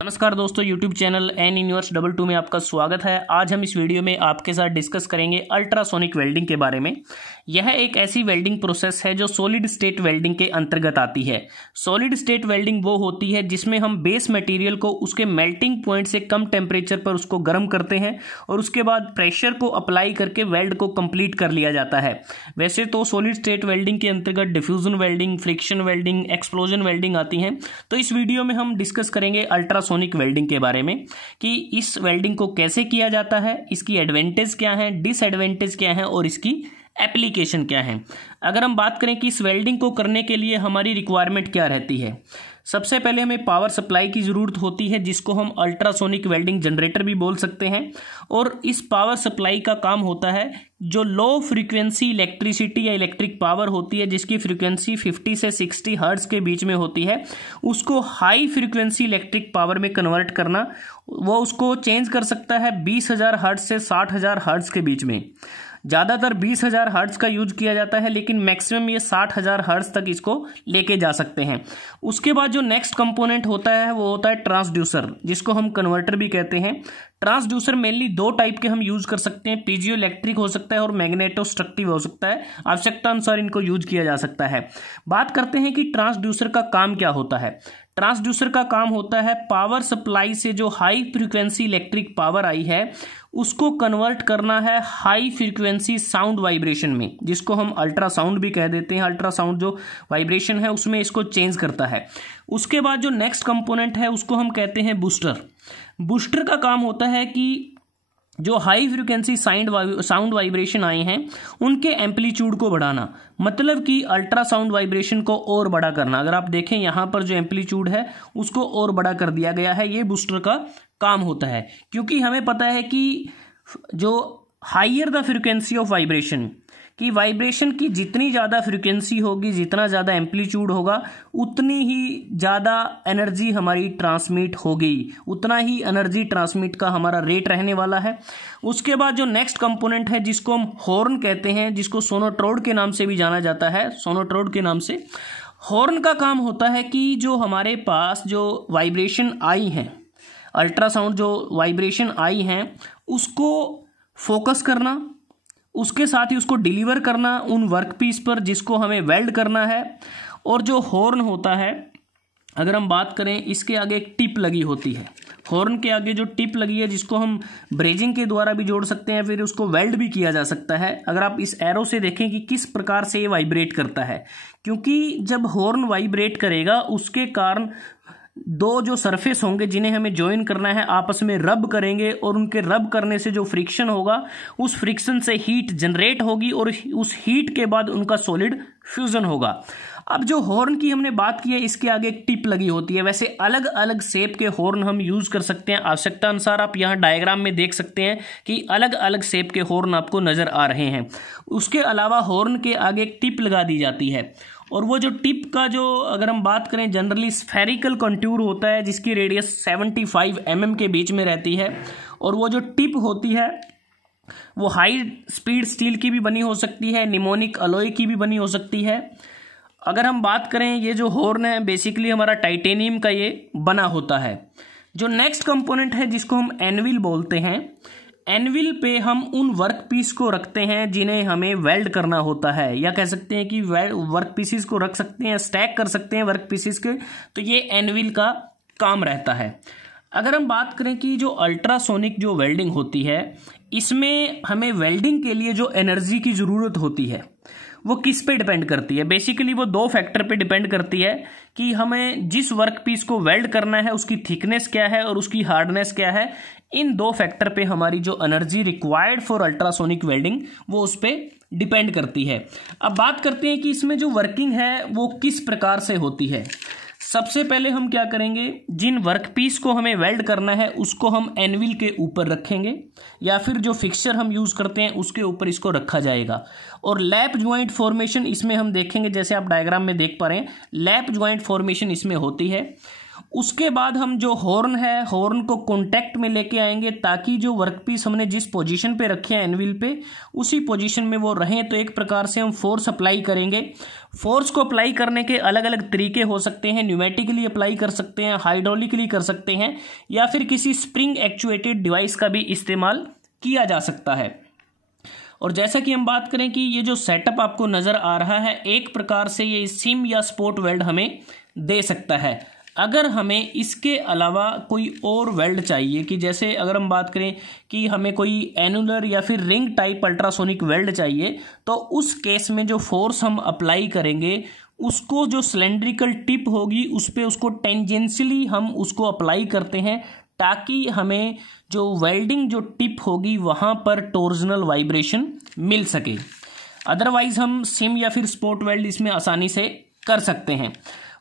नमस्कार दोस्तों, YouTube channel N universe 22 में आपका स्वागत है। आज हम इस वीडियो में आपके साथ डिस्कस करेंगे अल्ट्रासोनिक वेल्डिंग के बारे में। यह एक ऐसी वेल्डिंग प्रोसेस है जो सॉलिड स्टेट वेल्डिंग के अंतर्गत आती है। सॉलिड स्टेट वेल्डिंग वो होती है जिसमें हम बेस मटेरियल को उसके मेल्टिंग पॉइंट से कम टेम्परेचर पर उसको गर्म करते हैं और उसके बाद प्रेशर को अप्लाई करके वेल्ड को कंप्लीट कर लिया जाता है। वैसे तो सॉलिड स्टेट वेल्डिंग के अंतर्गत diffusion welding, friction welding, explosion welding आती हैं। तो इस वीडियो में हम डिस्कस करेंगे अल्ट्रासोनिक वेल्डिंग के बारे में कि इस वेल्डिंग को कैसे किया जाता है, इसकी एडवांटेज क्या है, डिसएडवांटेज क्या है और इसकी एप्लीकेशन क्या है। अगर हम बात करें कि इस वेल्डिंग को करने के लिए हमारी रिक्वायरमेंट क्या रहती है, सबसे पहले हमें पावर सप्लाई की ज़रूरत होती है जिसको हम अल्ट्रासोनिक वेल्डिंग जनरेटर भी बोल सकते हैं। और इस पावर सप्लाई का काम होता है जो लो फ्रीक्वेंसी इलेक्ट्रिसिटी या इलेक्ट्रिक पावर होती है जिसकी फ्रीक्वेंसी 50 से 60 हर्ट्ज़ के बीच में होती है, उसको हाई फ्रीक्वेंसी इलेक्ट्रिक पावर में कन्वर्ट करना। वो उसको चेंज कर सकता है 20,000 हर्ट्ज़ से 60,000 हर्ट्ज़ के बीच में। ज़्यादातर 20,000 हर्ट्ज़ का यूज किया जाता है, लेकिन मैक्सिमम ये 60,000 हर्ट्ज़ तक इसको लेके जा सकते हैं। उसके बाद जो नेक्स्ट कंपोनेंट होता है वो होता है ट्रांसड्यूसर, जिसको हम कन्वर्टर भी कहते हैं। ट्रांसड्यूसर मेनली दो टाइप के हम यूज कर सकते हैं, पीजियो इलेक्ट्रिक हो सकता है और मैग्नेटोस्ट्रक्टिव हो सकता है। आवश्यकता अनुसार इनको यूज किया जा सकता है। बात करते हैं कि ट्रांसड्यूसर का काम क्या होता है। ट्रांसड्यूसर का काम होता है पावर सप्लाई से जो हाई फ्रीक्वेंसी इलेक्ट्रिक पावर आई है उसको कन्वर्ट करना है हाई फ्रीक्वेंसी साउंड वाइब्रेशन में, जिसको हम अल्ट्रासाउंड भी कह देते हैं। अल्ट्रासाउंड जो वाइब्रेशन है उसमें इसको चेंज करता है। उसके बाद जो नेक्स्ट कंपोनेंट है उसको हम कहते हैं बूस्टर। बूस्टर का काम होता है कि जो हाई फ्रीक्वेंसी साउंड वाइब्रेशन आए हैं उनके एम्पलीट्यूड को बढ़ाना, मतलब कि अल्ट्रासाउंड वाइब्रेशन को और बड़ा करना। अगर आप देखें यहाँ पर जो एम्पलीट्यूड है उसको और बड़ा कर दिया गया है, ये बूस्टर का काम होता है। क्योंकि हमें पता है कि जो higher the frequency of vibration, कि वाइब्रेशन की जितनी ज़्यादा फ्रीक्वेंसी होगी, जितना ज़्यादा एम्पलीट्यूड होगा, उतनी ही ज़्यादा एनर्जी हमारी ट्रांसमिट होगी, उतना ही एनर्जी ट्रांसमिट का हमारा रेट रहने वाला है। उसके बाद जो नेक्स्ट कंपोनेंट है जिसको हम हॉर्न कहते हैं, जिसको सोनोट्रोड के नाम से भी जाना जाता है, सोनोट्रोड के नाम से। हॉर्न का काम होता है कि जो हमारे पास जो वाइब्रेशन आई हैं, अल्ट्रासाउंड जो वाइब्रेशन आई हैं उसको फोकस करना, उसके साथ ही उसको डिलीवर करना उन वर्कपीस पर जिसको हमें वेल्ड करना है। और जो हॉर्न होता है, अगर हम बात करें, इसके आगे एक टिप लगी होती है। हॉर्न के आगे जो टिप लगी है जिसको हम ब्रेजिंग के द्वारा भी जोड़ सकते हैं, फिर उसको वेल्ड भी किया जा सकता है। अगर आप इस एरो से देखें कि किस प्रकार से ये वाइब्रेट करता है, क्योंकि जब हॉर्न वाइब्रेट करेगा उसके कारण दो जो सरफेस होंगे जिन्हें हमें ज्वाइन करना है आपस में रब करेंगे, और उनके रब करने से जो फ्रिक्शन होगा उस फ्रिक्शन से हीट जनरेट होगी और उस हीट के बाद उनका सॉलिड फ्यूजन होगा। अब जो हॉर्न की हमने बात की है इसके आगे एक टिप लगी होती है। वैसे अलग अलग शेप के हॉर्न हम यूज कर सकते हैं, आवश्यकता अनुसार। आप यहाँ डायग्राम में देख सकते हैं कि अलग अलग शेप के हॉर्न आपको नजर आ रहे हैं। उसके अलावा हॉर्न के आगे एक टिप लगा दी जाती है, और वो जो टिप का जो अगर हम बात करें जनरली स्फेरिकल कंटूर होता है जिसकी रेडियस 75 mm के बीच में रहती है। और वो जो टिप होती है वो हाई स्पीड स्टील की भी बनी हो सकती है, निमोनिक अलॉय की भी बनी हो सकती है। अगर हम बात करें, ये जो हॉर्न है बेसिकली हमारा टाइटेनियम का ये बना होता है। जो नेक्स्ट कंपोनेंट है जिसको हम एनविल बोलते हैं, एनविल पे हम उन वर्क पीस को रखते हैं जिन्हें हमें वेल्ड करना होता है, या कह सकते हैं कि वर्क पीसेस को रख सकते हैं, स्टैक कर सकते हैं वर्क पीसेस के। तो ये एनविल का काम रहता है। अगर हम बात करें कि जो अल्ट्रासोनिक जो वेल्डिंग होती है इसमें हमें वेल्डिंग के लिए जो एनर्जी की ज़रूरत होती है वो किस पे डिपेंड करती है। बेसिकली वो दो फैक्टर पे डिपेंड करती है कि हमें जिस वर्क पीस को वेल्ड करना है उसकी थिकनेस क्या है और उसकी हार्डनेस क्या है। इन दो फैक्टर पे हमारी जो energy required for ultrasonic welding वो उस पर डिपेंड करती है। अब बात करते हैं कि इसमें जो वर्किंग है वो किस प्रकार से होती है। सबसे पहले हम क्या करेंगे, जिन वर्कपीस को हमें वेल्ड करना है उसको हम एनविल के ऊपर रखेंगे, या फिर जो फिक्सचर हम यूज़ करते हैं उसके ऊपर इसको रखा जाएगा। और लैप ज्वाइंट फॉर्मेशन इसमें हम देखेंगे, जैसे आप डायग्राम में देख पा रहे हैं, लैप ज्वाइंट फॉर्मेशन इसमें होती है। उसके बाद हम जो हॉर्न है, हॉर्न को कॉन्टैक्ट में लेके आएंगे ताकि जो वर्कपीस हमने जिस पोजीशन पे रखे हैं एनविल पे उसी पोजीशन में वो रहें। तो एक प्रकार से हम फोर्स अप्लाई करेंगे। फोर्स को अप्लाई करने के अलग अलग तरीके हो सकते हैं। न्यूमेटिकली अप्लाई कर सकते हैं, हाइड्रोलिकली कर सकते हैं, या फिर किसी स्प्रिंग एक्चुएटेड डिवाइस का भी इस्तेमाल किया जा सकता है। और जैसा कि हम बात करें कि ये जो सेटअप आपको नज़र आ रहा है, एक प्रकार से ये सिम या स्पोर्ट वेल्ड हमें दे सकता है। अगर हमें इसके अलावा कोई और वेल्ड चाहिए, कि जैसे अगर हम बात करें कि हमें कोई एनुलर या फिर रिंग टाइप अल्ट्रासोनिक वेल्ड चाहिए, तो उस केस में जो फोर्स हम अप्लाई करेंगे उसको जो सिलेंड्रिकल टिप होगी उस पर उसको टेंजेंशियली हम उसको अप्लाई करते हैं ताकि हमें जो वेल्डिंग जो टिप होगी वहाँ पर टॉर्जनल वाइब्रेशन मिल सके। अदरवाइज हम सिम या फिर स्पोर्ट वेल्ड इसमें आसानी से कर सकते हैं।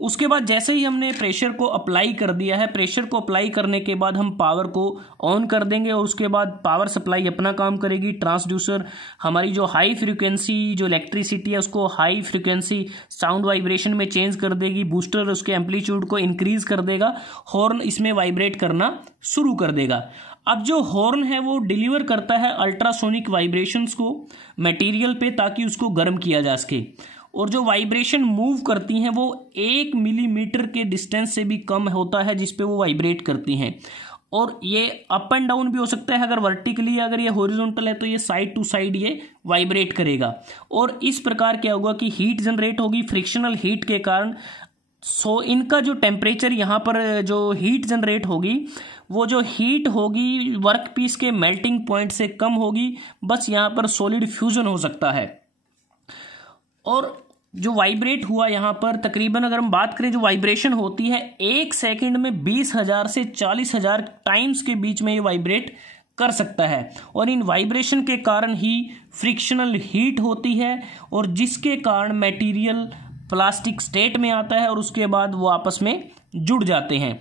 उसके बाद जैसे ही हमने प्रेशर को अप्लाई कर दिया है, प्रेशर को अप्लाई करने के बाद हम पावर को ऑन कर देंगे और उसके बाद पावर सप्लाई अपना काम करेगी। ट्रांसड्यूसर हमारी जो हाई फ्रीक्वेंसी जो इलेक्ट्रिसिटी है उसको हाई फ्रीक्वेंसी साउंड वाइब्रेशन में चेंज कर देगी। बूस्टर उसके एम्पलीट्यूड को इंक्रीज कर देगा। हॉर्न इसमें वाइब्रेट करना शुरू कर देगा। अब जो हॉर्न है वो डिलीवर करता है अल्ट्रासोनिक वाइब्रेशंस को मटेरियल पे ताकि उसको गर्म किया जा सके। और जो वाइब्रेशन मूव करती हैं वो 1 मिलीमीटर के डिस्टेंस से भी कम होता है जिस पे वो वाइब्रेट करती हैं। और ये अप एंड डाउन भी हो सकता है। अगर वर्टिकली अगर ये हॉरिजॉन्टल है तो ये साइड टू साइड ये वाइब्रेट करेगा। और इस प्रकार क्या होगा कि हीट जनरेट होगी फ्रिक्शनल हीट के कारण। सो इनका जो टेम्परेचर यहाँ पर जो हीट जनरेट होगी वो जो हीट होगी वर्क पीस के मेल्टिंग पॉइंट से कम होगी। बस यहाँ पर सॉलिड फ्यूजन हो सकता है। और जो वाइब्रेट हुआ यहाँ पर तकरीबन अगर हम बात करें जो वाइब्रेशन होती है 1 सेकंड में 20,000 से 40,000 टाइम्स के बीच में ये वाइब्रेट कर सकता है। और इन वाइब्रेशन के कारण ही फ्रिक्शनल हीट होती है और जिसके कारण मटेरियल प्लास्टिक स्टेट में आता है और उसके बाद वो आपस में जुड़ जाते हैं।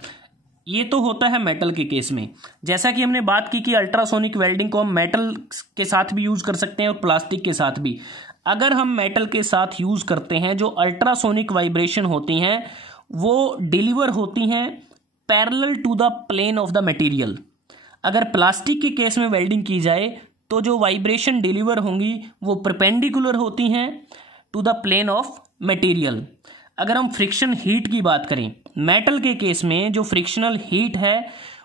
ये तो होता है मेटल के केस में। जैसा कि हमने बात की कि अल्ट्रासोनिक वेल्डिंग को हम मेटल के साथ भी यूज कर सकते हैं और प्लास्टिक के साथ भी। अगर हम मेटल के साथ यूज करते हैं जो अल्ट्रासोनिक वाइब्रेशन होती हैं वो डिलीवर होती हैं parallel to the plane of the material. अगर प्लास्टिक के केस में वेल्डिंग की जाए तो जो वाइब्रेशन डिलीवर होंगी वो परपेंडिकुलर होती हैं to the plane of material. अगर हम फ्रिक्शन हीट की बात करें मेटल के केस में जो फ्रिक्शनल हीट है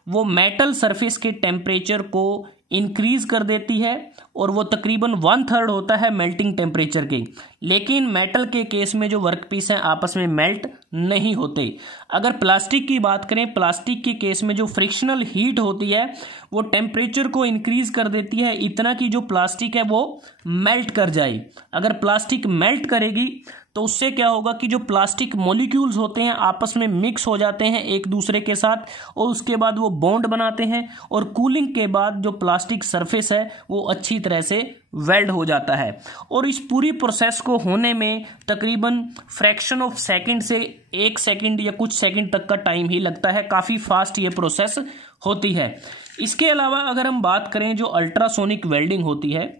वो मेटल सरफेस के टेम्परेचर को इंक्रीज कर देती है और वो तकरीबन 1/3 होता है मेल्टिंग टेम्परेचर के। लेकिन मेटल के केस में जो वर्कपीस हैं आपस में मेल्ट नहीं होते। अगर प्लास्टिक की बात करें प्लास्टिक के केस में जो फ्रिक्शनल हीट होती है वो टेम्परेचर को इंक्रीज कर देती है इतना कि जो प्लास्टिक है वो मेल्ट कर जाए। अगर प्लास्टिक मेल्ट करेगी तो उससे क्या होगा कि जो प्लास्टिक मॉलिक्यूल्स होते हैं आपस में मिक्स हो जाते हैं एक दूसरे के साथ और उसके बाद वो बॉन्ड बनाते हैं और कूलिंग के बाद जो प्लास्टिक सरफेस है वो अच्छी तरह से वेल्ड हो जाता है। और इस पूरी प्रोसेस को होने में तकरीबन फ्रैक्शन ऑफ सेकंड से 1 सेकंड या कुछ सेकंड तक का टाइम ही लगता है। काफ़ी फास्ट ये प्रोसेस होती है। इसके अलावा अगर हम बात करें जो अल्ट्रासोनिक वेल्डिंग होती है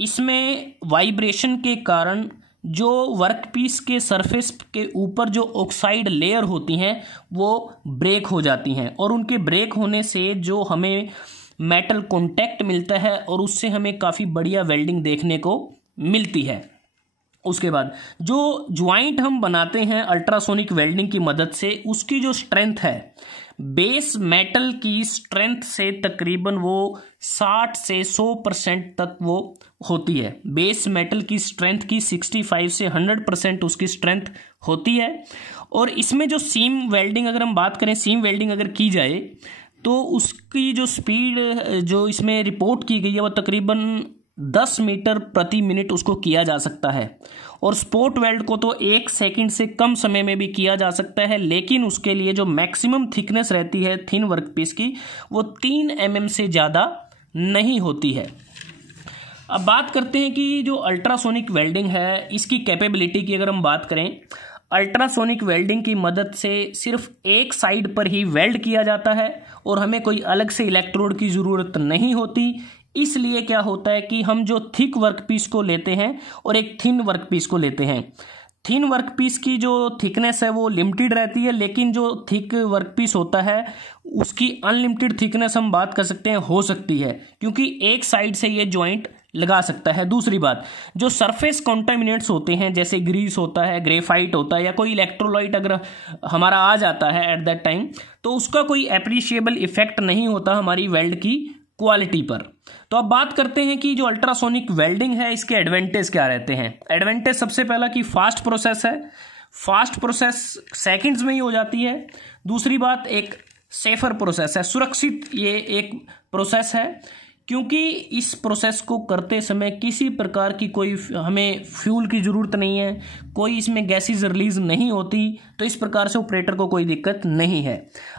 इसमें वाइब्रेशन के कारण जो वर्कपीस के सरफेस के ऊपर जो ऑक्साइड लेयर होती हैं वो ब्रेक हो जाती हैं और उनके ब्रेक होने से जो हमें मेटल कांटेक्ट मिलता है और उससे हमें काफ़ी बढ़िया वेल्डिंग देखने को मिलती है। उसके बाद जो ज्वाइंट हम बनाते हैं अल्ट्रासोनिक वेल्डिंग की मदद से उसकी जो स्ट्रेंथ है बेस मेटल की स्ट्रेंथ से तकरीबन वो 60 से 100% तक वो होती है। बेस मेटल की स्ट्रेंथ की 65 से 100% उसकी स्ट्रेंथ होती है। और इसमें जो सीम वेल्डिंग अगर हम बात करें सीम वेल्डिंग अगर की जाए तो उसकी जो स्पीड जो इसमें रिपोर्ट की गई है वो तकरीबन 10 मीटर प्रति मिनट उसको किया जा सकता है। और स्पोर्ट वेल्ड को तो 1 सेकंड से कम समय में भी किया जा सकता है, लेकिन उसके लिए जो मैक्सिमम थिकनेस रहती है थिन वर्कपीस की वो 3 mm से ज़्यादा नहीं होती है। अब बात करते हैं कि जो अल्ट्रासोनिक वेल्डिंग है इसकी कैपेबिलिटी की अगर हम बात करें अल्ट्रासोनिक वेल्डिंग की मदद से सिर्फ एक साइड पर ही वेल्ड किया जाता है और हमें कोई अलग से इलेक्ट्रोड की ज़रूरत नहीं होती। इसलिए क्या होता है कि हम जो थिक वर्कपीस को लेते हैं और एक थिन वर्कपीस को लेते हैं थिन वर्कपीस की जो थिकनेस है वो लिमिटेड रहती है, लेकिन जो थिक वर्कपीस होता है उसकी अनलिमिटेड थिकनेस हम बात कर सकते हैं हो सकती है, क्योंकि एक साइड से ये जॉइंट लगा सकता है। दूसरी बात, जो सरफेस कॉन्टामिनेंट्स होते हैं जैसे ग्रीस होता है, ग्रेफाइट होता है, या कोई इलेक्ट्रोलाइट अगर हमारा आ जाता है एट दैट टाइम, तो उसका कोई एप्रिशिएबल इफेक्ट नहीं होता हमारी वेल्ड की क्वालिटी पर। तो अब बात करते हैं कि जो अल्ट्रासोनिक वेल्डिंग है इसके एडवांटेज क्या रहते हैं। एडवांटेज सबसे पहला कि फास्ट प्रोसेस है, फास्ट प्रोसेस सेकंड्स में ही हो जाती है। दूसरी बात, एक सेफर प्रोसेस है, सुरक्षित ये एक प्रोसेस है, क्योंकि इस प्रोसेस को करते समय किसी प्रकार की कोई हमें फ्यूल की ज़रूरत नहीं है, कोई इसमें गैसेज रिलीज नहीं होती, तो इस प्रकार से ऑपरेटर को कोई दिक्कत नहीं है।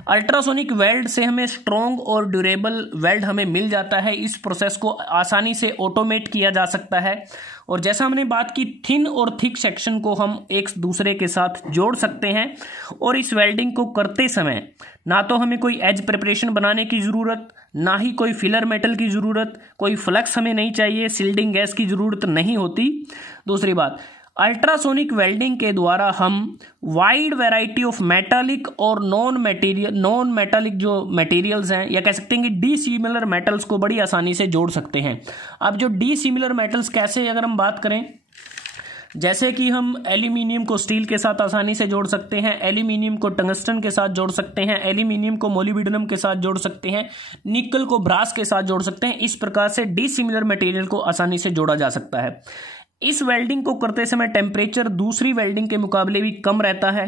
अल्ट्रासोनिक वेल्ड से हमें स्ट्रॉन्ग और ड्यूरेबल वेल्ड हमें मिल जाता है। इस प्रोसेस को आसानी से ऑटोमेट किया जा सकता है, और जैसा हमने बात की थिन और थिक सेक्शन को हम एक दूसरे के साथ जोड़ सकते हैं। और इस वेल्डिंग को करते समय ना तो हमें कोई एज प्रिपरेशन बनाने की ज़रूरत, ना ही कोई फिलर मेटल की ज़रूरत, कोई फ्लक्स हमें नहीं चाहिए, सील्डिंग गैस की ज़रूरत नहीं होती। दूसरी बात, अल्ट्रासोनिक वेल्डिंग के द्वारा हम वाइड वैरायटी ऑफ मेटालिक और नॉन मेटालिक जो मटेरियल्स हैं, या कह सकते हैं कि डिसिमिलर मेटल्स को बड़ी आसानी से जोड़ सकते हैं। अब जो डिसिमिलर मेटल्स कैसे, अगर हम बात करें, जैसे कि हम एल्यूमिनियम को स्टील के साथ आसानी से जोड़ सकते हैं, एल्यूमिनियम को टंगस्टन के साथ जोड़ सकते हैं, एल्यूमिनियम को मोलिब्डेनम के साथ जोड़ सकते हैं, निकल को ब्रास के साथ जोड़ सकते हैं। इस प्रकार से डिसिमिलर मटेरियल को आसानी से जोड़ा जा सकता है। इस वेल्डिंग को करते समय टेम्परेचर दूसरी वेल्डिंग के मुकाबले भी कम रहता है,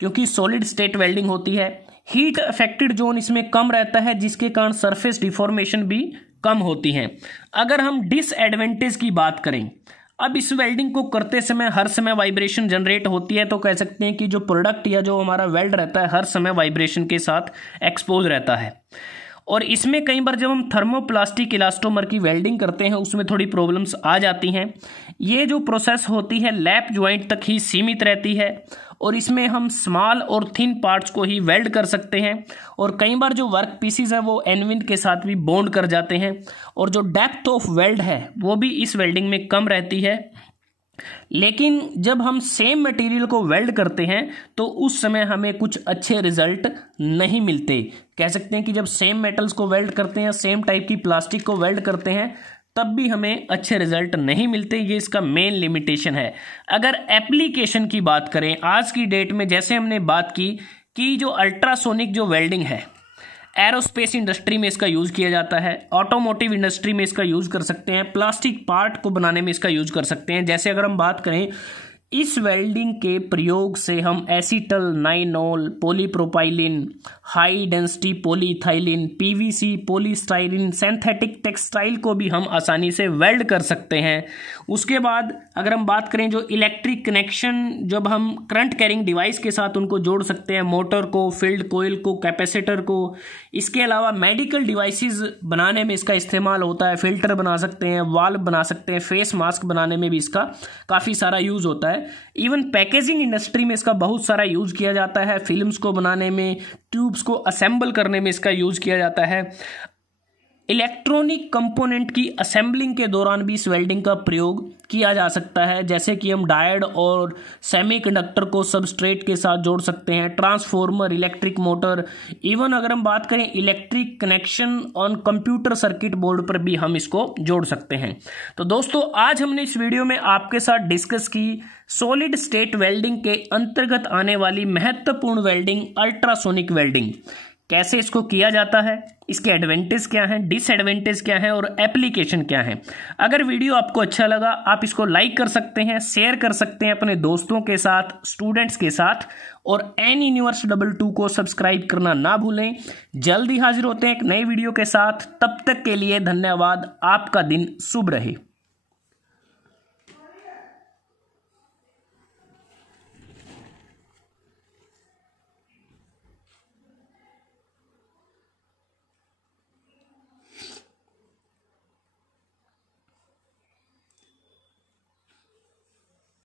क्योंकि सॉलिड स्टेट वेल्डिंग होती है। हीट अफेक्टेड जोन इसमें कम रहता है, जिसके कारण सरफेस डिफॉर्मेशन भी कम होती है। अगर हम डिसएडवांटेज की बात करें, अब इस वेल्डिंग को करते समय हर समय वाइब्रेशन जनरेट होती है, तो कह सकते हैं कि जो प्रोडक्ट या जो हमारा वेल्ड रहता है हर समय वाइब्रेशन के साथ एक्सपोज रहता है। और इसमें कई बार जब हम थर्मोप्लास्टिक इलास्टोमर की वेल्डिंग करते हैं उसमें थोड़ी प्रॉब्लम्स आ जाती हैं। ये जो प्रोसेस होती है लैप ज्वाइंट तक ही सीमित रहती है, और इसमें हम स्मॉल और थिन पार्ट्स को ही वेल्ड कर सकते हैं, और कई बार जो वर्क पीसीज है वो एनविन के साथ भी बॉन्ड कर जाते हैं, और जो डेप्थ ऑफ वेल्ड है वो भी इस वेल्डिंग में कम रहती है। लेकिन जब हम सेम मटेरियल को वेल्ड करते हैं तो उस समय हमें कुछ अच्छे रिजल्ट नहीं मिलते। कह सकते हैं कि जब सेम मेटल्स को वेल्ड करते हैं, सेम टाइप की प्लास्टिक को वेल्ड करते हैं, तब भी हमें अच्छे रिजल्ट नहीं मिलते। ये इसका मेन लिमिटेशन है। अगर एप्लीकेशन की बात करें आज की डेट में, जैसे हमने बात की कि जो अल्ट्रासोनिक जो वेल्डिंग है एरोस्पेस इंडस्ट्री में इसका यूज़ किया जाता है, ऑटोमोटिव इंडस्ट्री में इसका यूज़ कर सकते हैं, प्लास्टिक पार्ट को बनाने में इसका यूज़ कर सकते हैं। जैसे अगर हम बात करें, इस वेल्डिंग के प्रयोग से हम acetal nylon, polypropylene, high density polyethylene, PVC, polystyrene, synthetic textile को भी हम आसानी से वेल्ड कर सकते हैं। उसके बाद अगर हम बात करें जो इलेक्ट्रिक कनेक्शन, जब हम करंट कैरिंग डिवाइस के साथ उनको जोड़ सकते हैं, मोटर को, फील्ड कोयल को, कैपेसिटर को। इसके अलावा मेडिकल डिवाइसेस बनाने में इसका इस्तेमाल होता है, फिल्टर बना सकते हैं, वाल्व बना सकते हैं, फेस मास्क बनाने में भी इसका काफ़ी सारा यूज़ होता है। इवन पैकेजिंग इंडस्ट्री में इसका बहुत सारा यूज किया जाता है, फिल्म्स को बनाने में, ट्यूब्स को असेंबल करने में इसका यूज किया जाता है। इलेक्ट्रॉनिक कंपोनेंट की असेंबलिंग के दौरान भी इस वेल्डिंग का प्रयोग किया जा सकता है, जैसे कि हम डायोड और सेमीकंडक्टर को सबस्ट्रेट के साथ जोड़ सकते हैं, ट्रांसफॉर्मर, इलेक्ट्रिक मोटर। इवन अगर हम बात करें electric connection on computer circuit board पर भी हम इसको जोड़ सकते हैं। तो दोस्तों, आज हमने इस वीडियो में आपके साथ डिस्कस की सॉलिड स्टेट वेल्डिंग के अंतर्गत आने वाली महत्वपूर्ण वेल्डिंग अल्ट्रासोनिक वेल्डिंग। कैसे इसको किया जाता है, इसके एडवांटेज क्या हैं, डिसएडवांटेज क्या हैं और एप्लीकेशन क्या है। अगर वीडियो आपको अच्छा लगा आप इसको लाइक कर सकते हैं, शेयर कर सकते हैं अपने दोस्तों के साथ, स्टूडेंट्स के साथ, और एन यूनिवर्स 22 को सब्सक्राइब करना ना भूलें। जल्दी हाजिर होते हैं एक नई वीडियो के साथ। तब तक के लिए धन्यवाद। आपका दिन शुभ रहे।